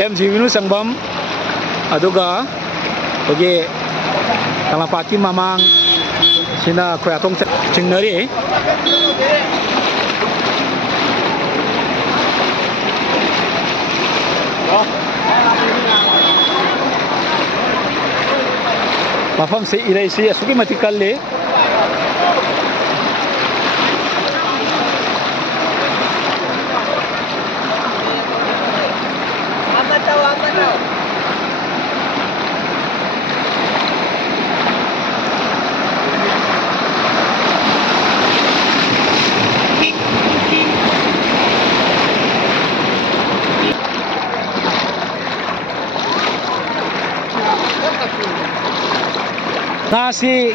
KMC Vinu Sangbam aduga bagi kalapati mamang sina kreatong cingnari mafam se irai se asuki matikal le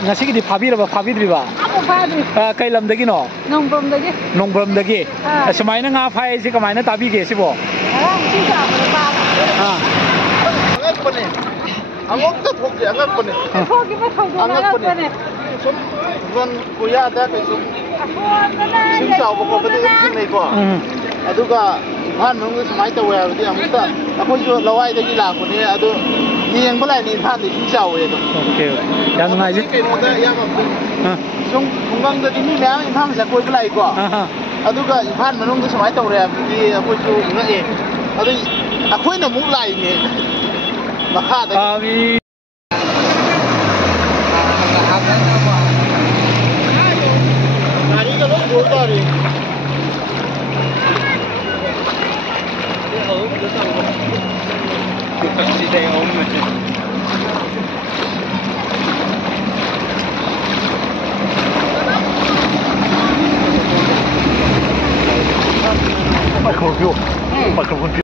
ngasi di phabira ba phabidri ba phabidri kai lam dagi no nongbrom dagi samaina nga phai si kamaina tabi ge si bo si sa ba angat pone amok ta thok je angat pone thoki ba thok angat pone sum wan kuya da kai sum sim sao ba ko ba de sim nei ko aduga phan mong samai ta wa di amta akoi jo lawai dagi la ko ne adu niang ba lai ni phan di sim sao we do okay yang ngai ji ke no da yang sum khungang da di ni la ni phang sa koi ba lai ko aduga phan manung da samai ta wa di akoi jo nga e adu akoi na mu lai ni makha da ami nari ka lo bol ta ri Michael Hill.